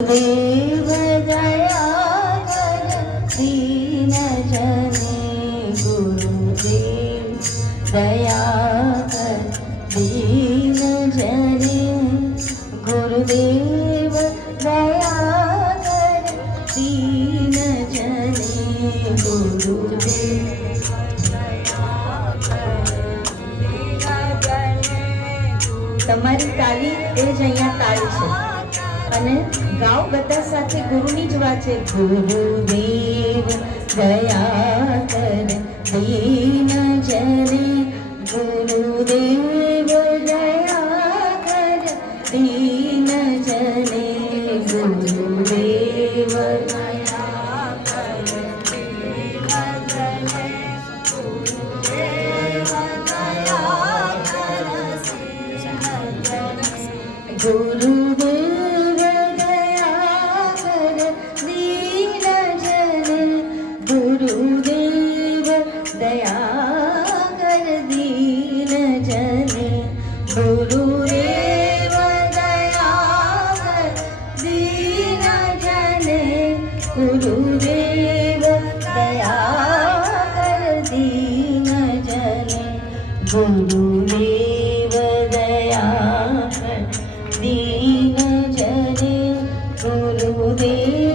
देव दया कर दीन जने गुरुदेव दया कर दीन जने गुरुदेव दया कर दीन जने गुरुदेव તમારી તાલી એ જ અહીંયા તાળી છે અને ગાઓ બધા સાથે ગુરુની જ વાત છે. ગુરુદેવ દયા કર દીન જને ગુરુદેવ દયા કર દીન જને ગુરુદેવ દયા કર દીન જને ગુરુદેવ દયા કર ગુરુદેવ દયા કર દીન જને ગુરુદેવ દયા કર દીન જને ગુરુદેવ દયા કર દીન જને ગુરુદેવ દયા કર દીન જને ગુરુદેવ દયા કર દીન જને ગુરુદેવ